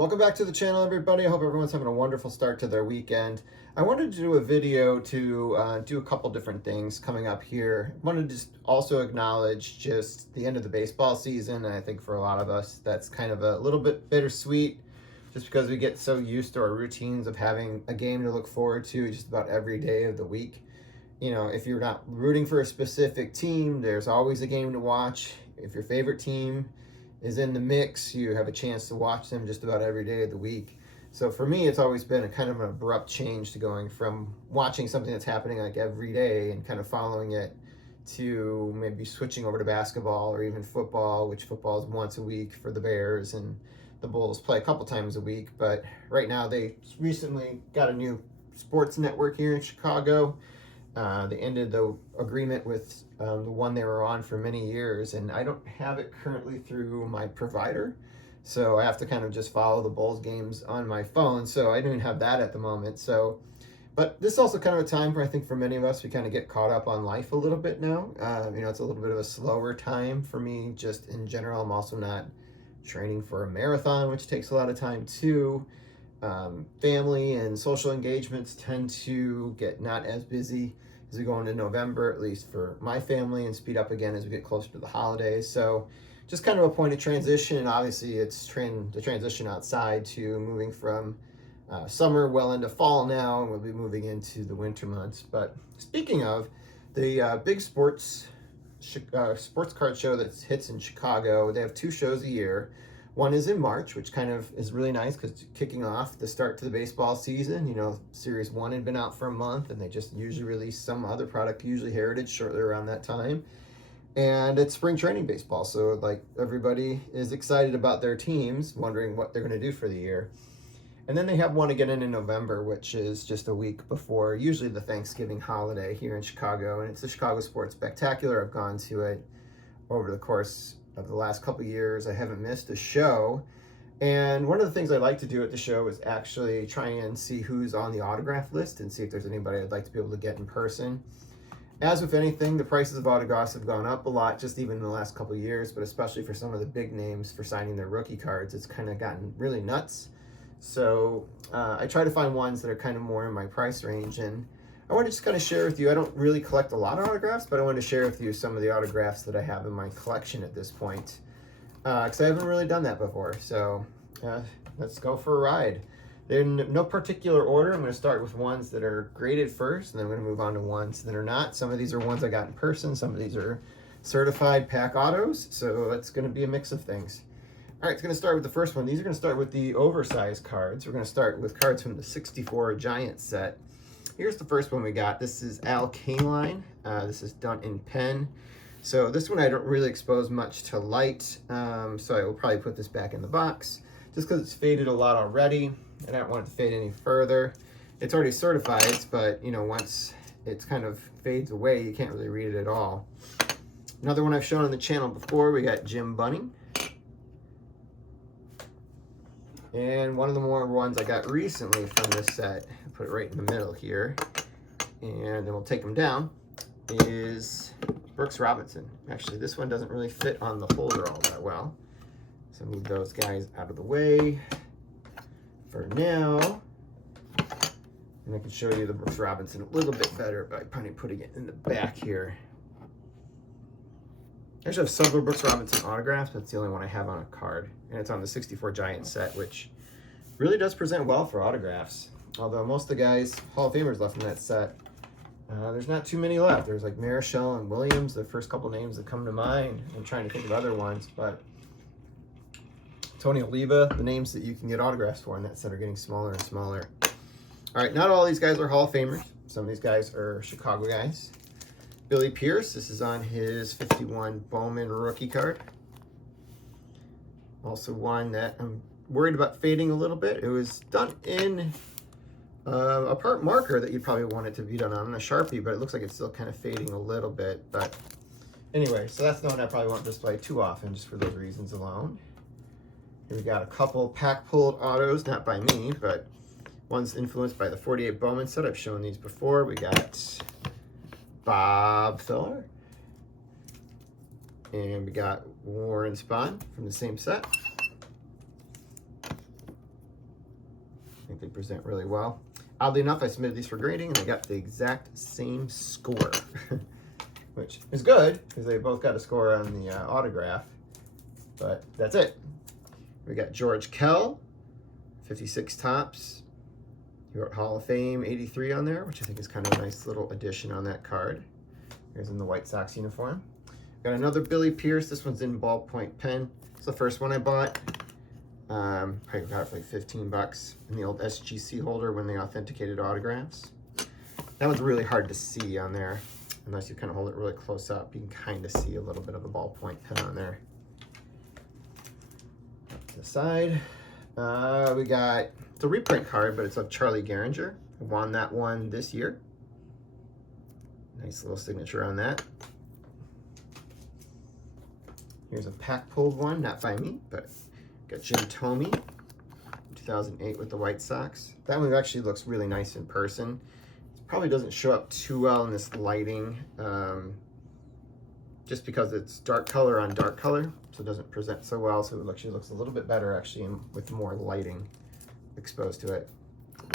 Welcome back to the channel, everybody. I hope everyone's having a wonderful start to their weekend. I wanted to do a video to do a couple different things coming up here. I wanted to just also acknowledge just the end of the baseball season, and I think for a lot of us that's kind of a little bit bittersweet just because we get so used to our routines of having a game to look forward to just about every day of the week. You know, if you're not rooting for a specific team, there's always a game to watch. If your favorite team is in the mix, you have a chance to watch them just about every day of the week. So for me, it's always been a kind of an abrupt change to going from watching something that's happening like every day and kind of following it to maybe switching over to basketball or even football, which football is once a week for the Bears and the Bulls play a couple times a week. But right now they recently got a new sports network here in Chicago. They ended the agreement with the one they were on for many years, and I don't have it currently through my provider, so I have to kind of just follow the Bulls games on my phone, so I don't even have that at the moment. So, but this is also kind of a time where I think for many of us, we kind of get caught up on life a little bit now. You know, it's a little bit of a slower time for me just in general. I'm also not training for a marathon, which takes a lot of time too. Family and social engagements tend to get not as busy as we go into November, at least for my family, and speed up again as we get closer to the holidays. So just kind of a point of transition, and obviously it's the transition outside to moving from summer well into fall now, and we'll be moving into the winter months. But speaking of the big sports card show that hits in Chicago, they have two shows a year. One is in March, which kind of is really nice because kicking off the start to the baseball season. You know, Series 1 had been out for a month, and they just usually release some other product, usually Heritage, shortly around that time. And it's spring training baseball, so like everybody is excited about their teams, wondering what they're going to do for the year. And then they have one again in November, which is just a week before usually the Thanksgiving holiday here in Chicago, and it's the Chicago Sports Spectacular. I've gone to it over the course of the last couple of years. I haven't missed a show, and one of the things I like to do at the show is actually try and see who's on the autograph list and see if there's anybody I'd like to be able to get in person. As with anything, the prices of autographs have gone up a lot, just even in the last couple of years, but especially for some of the big names for signing their rookie cards, it's kind of gotten really nuts. So I try to find ones that are kind of more in my price range, and I want to just kind of share with you, I don't really collect a lot of autographs, but I want to share with you some of the autographs that I have in my collection at this point, because I haven't really done that before. So let's go for a ride. In no particular order, I'm going to start with ones that are graded first, and then I'm going to move on to ones that are not. Some of these are ones I got in person, some of these are certified pack autos, so it's going to be a mix of things. All right, it's going to start with the first one. These are going to start with the oversized cards. We're going to start with cards from the 64 Giant set. Here's the first one we got. This is Al Kaline. This is done in pen. So this one I don't really expose much to light, so I will probably put this back in the box just because it's faded a lot already, and I don't want it to fade any further. It's already certified, but you know, once it kind of fades away, you can't really read it at all. Another one I've shown on the channel before, we got Jim Bunning. And one of the more ones I got recently from this set, I'll put it right in the middle here, and then we'll take them down, is Brooks Robinson. Actually, this one doesn't really fit on the holder all that well, so move those guys out of the way for now. And I can show you the Brooks Robinson a little bit better by probably putting it in the back here. I actually have several Brooks Robinson autographs, but it's the only one I have on a card. And it's on the 64 Giant set, which really does present well for autographs. Although most of the guys, Hall of Famers left from that set, there's not too many left. There's like Marichal and Williams, the first couple names that come to mind. I'm trying to think of other ones, but Tony Oliva, the names that you can get autographs for in that set are getting smaller and smaller. All right, not all these guys are Hall of Famers. Some of these guys are Chicago guys. Billy Pierce, this is on his 51 Bowman rookie card. Also one that I'm worried about fading a little bit. It was done in a part marker that you'd probably want it to be done on a Sharpie, but it looks like it's still kind of fading a little bit. But anyway, so that's the one I probably won't display too often just for those reasons alone. Here we got a couple pack pulled autos, not by me, but one's influenced by the 48 Bowman set. I've shown these before. We got Bob Feller. And we got Warren Spahn from the same set. think they present really well. Oddly enough, I submitted these for grading and I got the exact same score, which is good because they both got a score on the autograph, but that's it. We got George Kell, 56 tops. He wrote Hall of Fame 83 on there, which I think is kind of a nice little addition on that card. Here's in the White Sox uniform. Got another Billy Pierce. This one's in ballpoint pen. It's the first one I bought. Probably got it for like 15 bucks in the old SGC holder when they authenticated autographs. That one's really hard to see on there. Unless you kind of hold it really close up, you can kind of see a little bit of a ballpoint pen on there. Up to the side, we got, it's a reprint card, but it's of Charlie Gehringer. I won that one this year. Nice little signature on that. Here's a pack pulled one, not by me, but got Jim Thome, 2008 with the White Sox. That one actually looks really nice in person. It probably doesn't show up too well in this lighting, just because it's dark color on dark color, so it doesn't present so well. So it actually looks a little bit better actually with more lighting exposed to it.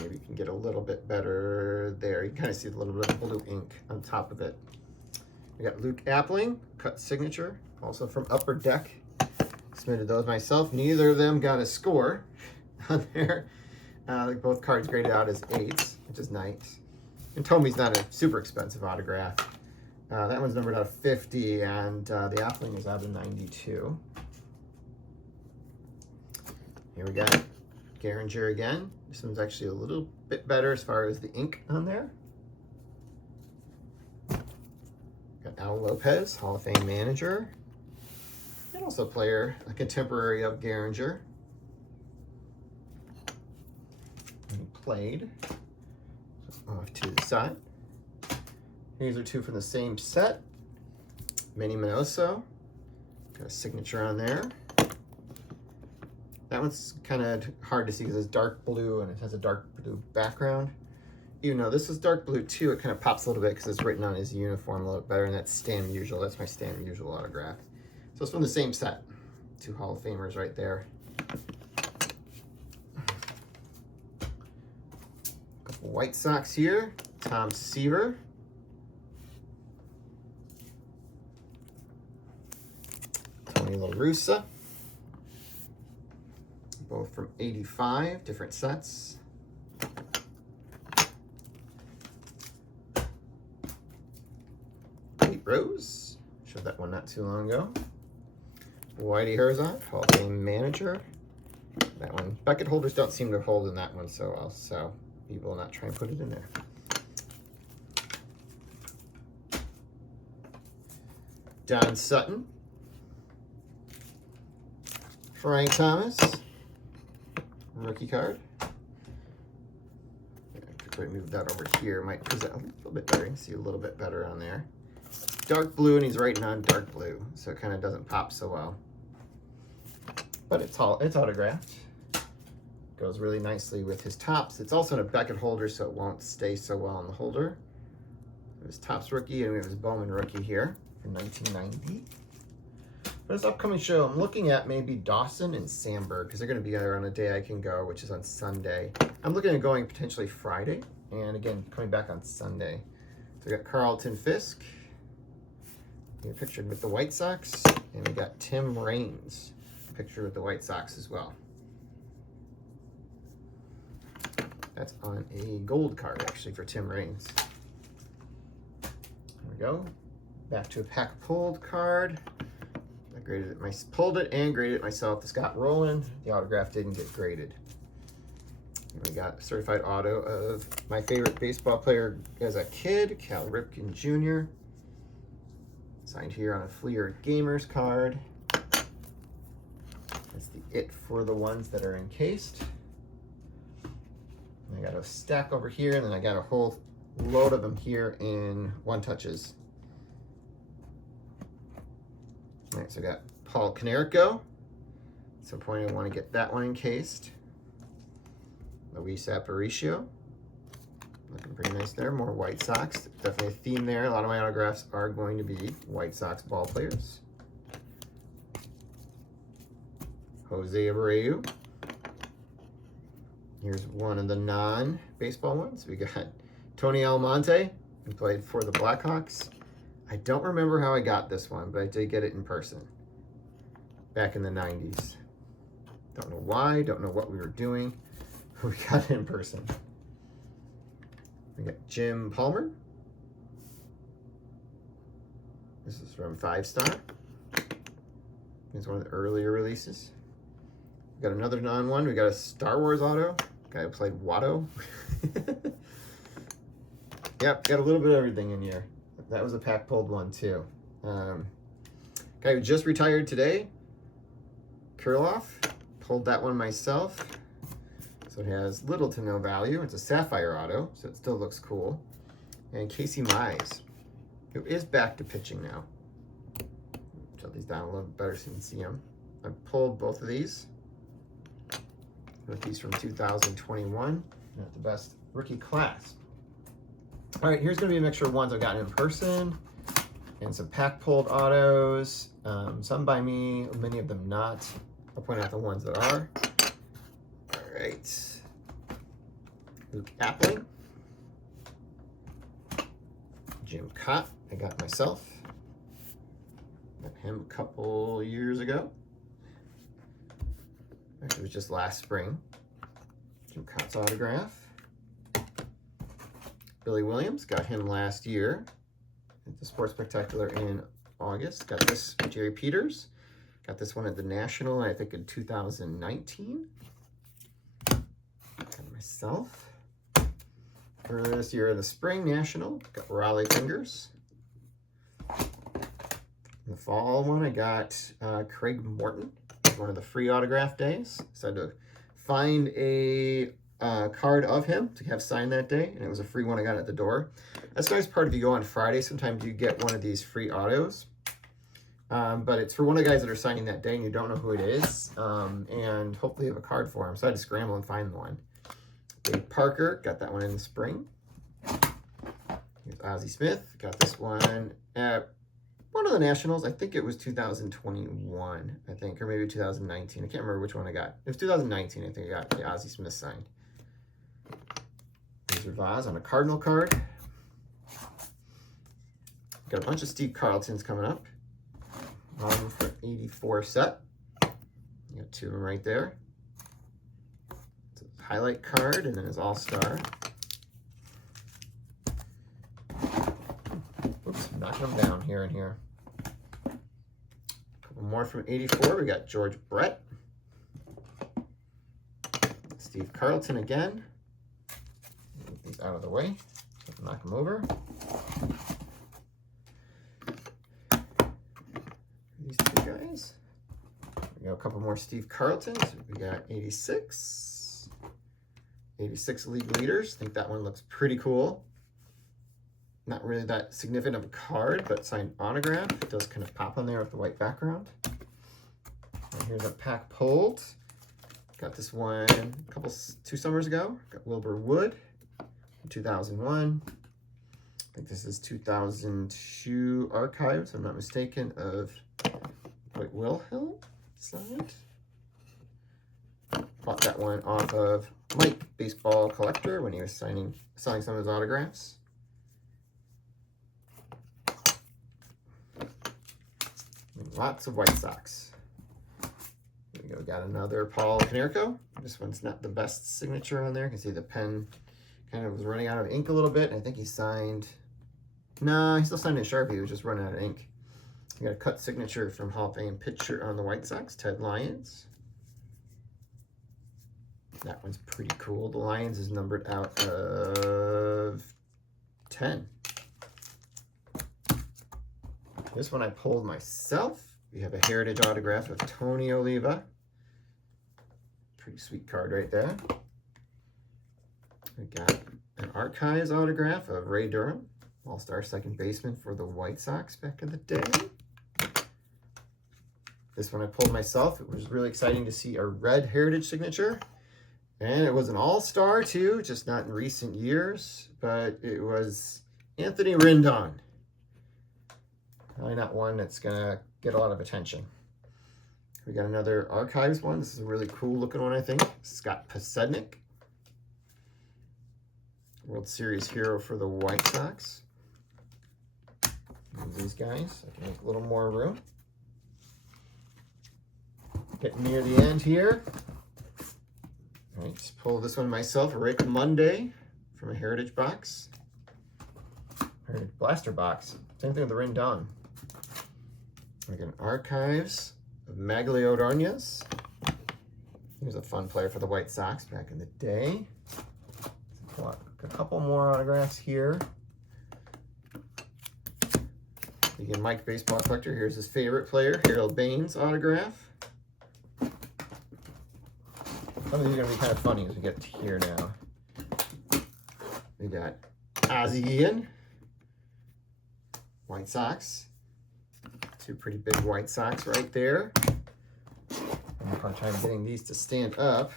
Maybe you can get a little bit better there. You can kind of see a little bit of blue ink on top of it. We got Luke Appling, cut signature, also from Upper Deck. Submitted those myself. Neither of them got a score on there. Like both cards graded out as 8s, which is nice. And Thome's not a super expensive autograph. That one's numbered out of 50, and the Appling is out of 92. Here we got Gehringer again. This one's actually a little bit better as far as the ink on there. Got Al Lopez, Hall of Fame manager. And also player, a contemporary of Gehringer. And he played. Off to the side. These are two from the same set. Manny Minoso. Got a signature on there. That one's kind of hard to see because it's dark blue and it has a dark blue background. Even though this is dark blue too, it kind of pops a little bit because it's written on his uniform a little bit better, and that's Stan Musial. That's my Stan Musial autograph. So it's from the same set. Two Hall of Famers right there. A couple White Sox here. Tom Seaver. Tony La Russa. Both from 85, different sets. Pete Rose. Showed that one not too long ago. Whitey Herzog, Hall of Fame manager. That one, bucket holders don't seem to hold in that one so well, so we will not try and put it in there. Don Sutton. Frank Thomas. Rookie card. I could probably move that over here. Might present a little bit better. You can see a little bit better on there. Dark blue, and he's writing on dark blue, so it kind of doesn't pop so well. But it's autographed. Goes really nicely with his tops. It's also in a Beckett holder, so it won't stay so well on the holder. His Topps rookie, and we have his Bowman rookie here from 1990. For this upcoming show, I'm looking at maybe Dawson and Sandberg because they're going to be there on a day I can go, which is on Sunday. I'm looking at going potentially Friday, and again, coming back on Sunday. So we got Carlton Fisk. You're pictured with the White Sox, and we got Tim Raines pictured with the White Sox as well. That's on a gold card actually for Tim Raines. There we go. Back to a pack pulled card. I graded it, pulled it and graded it myself to Scott Rowland. The autograph didn't get graded. And we got a certified auto of my favorite baseball player as a kid, Cal Ripken Jr. Signed here on a Fleer Gamers card. That's the it for the ones that are encased. And I got a stack over here, and then I got a whole load of them here in one-touches. All right, so I got Paul Konerko. At some point I want to get that one encased. Luis Aparicio. Looking pretty nice there. More White Sox. Definitely a theme there. A lot of my autographs are going to be White Sox ball players. Jose Abreu. Here's one of the non-baseball ones. We got Tony Almonte, who played for the Blackhawks. I don't remember how I got this one, but I did get it in person back in the 90s. Don't know why, don't know what we were doing. We got it in person. We got Jim Palmer. This is from 5 Star. It's one of the earlier releases. We got another non-one. We got a Star Wars auto. Guy who played Watto. Yep, got a little bit of everything in here. That was a pack pulled one too. Guy who just retired today, Kurloff. Pulled that one myself. So it has little to no value. It's a Sapphire auto, so it still looks cool. And Casey Mize, who is back to pitching now. Shut these down a little better so you can see them. I pulled both of these. Rookies from 2021. Not the best rookie class. All right, here's going to be a mixture of ones I've gotten in person and some pack pulled autos. Some by me, many of them not. I'll point out the ones that are. All right. Luke Appling. Jim Cott, I got myself. Met him a couple years ago. Actually, it was just last spring. Jim Cott's autograph. Billy Williams, got him last year at the Sports Spectacular in August. Got this Jerry Peters. Got this one at the National, I think in 2019. Got myself. Earlier this year in the Spring National, got Raleigh Fingers. In the fall one, I got Craig Morton. One of the free autograph days. So I had to find a card of him to have signed that day, and it was a free one I got at the door. That's a nice part if you go on Friday. Sometimes you get one of these free autos, but it's for one of the guys that are signing that day, and you don't know who it is, and hopefully you have a card for him. So I had to scramble and find one. Dave Parker, got that one in the spring. Here's Ozzie Smith, got this one at one of the Nationals. I think it was 2021, I think, or maybe 2019. I can't remember which one I got. It was 2019, I think I got the Ozzie Smith signed. Here's Vaz on a Cardinal card. Got a bunch of Steve Carltons coming up. One for 84 set. You got 2 of them right there. It's a highlight card, and then his All-Star. Oops, knocking them down here and here. A couple more from 84. We got George Brett. Steve Carlton again. Get these out of the way. So I can knock them over. These 2 guys. We got a couple more Steve Carltons. We got 86. 86 league leaders. I think that one looks pretty cool. Not really that significant of a card, but signed autograph. It does kind of pop on there with the white background. And here's a pack pulled. Got this one 2 summers ago. Got Wilbur Wood in 2001. I think this is 2002 archives, if I'm not mistaken, of Dwight Wilhelm signed. Bought that one off of Mike, baseball collector, when he was selling some of his autographs. And lots of White Sox. Here we go. Got another Paul Konerko. This one's not the best signature on there. You can see the pen kind of was running out of ink a little bit. I think he signed... No, he still signed in Sharpie. He was just running out of ink. You got a cut signature from Hall of Fame pitcher on the White Sox, Ted Lyons. That one's pretty cool. The Lions is numbered out of 10. This one I pulled myself. We have a heritage autograph of Tony Oliva. Pretty sweet card right there. We got an Archives autograph of Ray Durham, All-Star second baseman for the White Sox back in the day. This one I pulled myself. It was really exciting to see a red heritage signature. And it was an all-star too, just not in recent years, but it was Anthony Rendon. Probably not one that's gonna get a lot of attention. We got another Archives one. This is a really cool looking one, I think. Scott Pasednik. World Series hero for the White Sox. Use these guys. I can make a little more room. Getting near the end here. All right, just pull this one myself. Rick Monday from a Heritage box. Heritage Blaster box. Same thing with the Rin Dawn. We got Archives of Maglio Ordonez. He was a fun player for the White Sox back in the day. Pull out a couple more autographs here. Again, Mike Baseball Collector. Here's his favorite player, Harold Baines autograph. Some of these are going to be kind of funny as we get to here now. We got Ozzie Ian, White Sox. Two pretty big White Sox right there. I'm going to try getting these to stand up.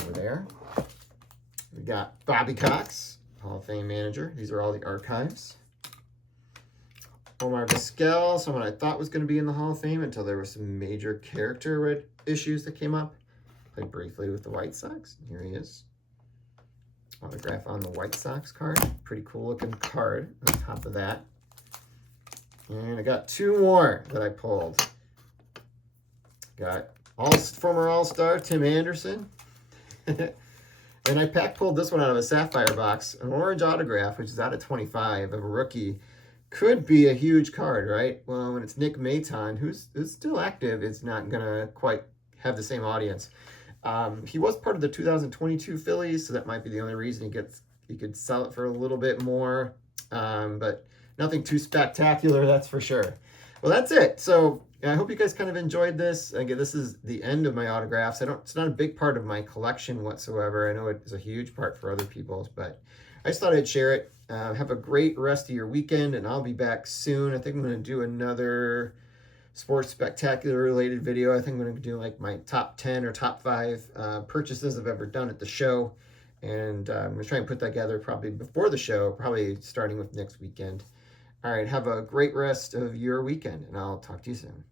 Over there. We got Bobby Cox, Hall of Fame manager. These are all the archives. Omar Vizquel, someone I thought was going to be in the Hall of Fame until there were some major character issues that came up. Played briefly with the White Sox. Here he is. Autograph on the White Sox card. Pretty cool looking card on top of that. And I got two more that I pulled. Got former All-Star Tim Anderson. And I pulled this one out of a Sapphire box. An orange autograph, which is out of 25 of a rookie. Could be a huge card, right? Well, when it's Nick Maton, who's still active, it's not going to quite have the same audience. He was part of the 2022 Phillies, so that might be the only reason he could sell it for a little bit more. But nothing too spectacular, that's for sure. Well, that's it. So I hope you guys kind of enjoyed this. Again, this is the end of my autographs. It's not a big part of my collection whatsoever. I know it is a huge part for other people's, but I just thought I'd share it. Have a great rest of your weekend, and I'll be back soon. I think I'm going to do another sports spectacular related video. I think I'm going to do like my top 10 or top 5 purchases I've ever done at the show. And I'm going to try and put that together probably before the show, probably starting with next weekend. All right, have a great rest of your weekend, and I'll talk to you soon.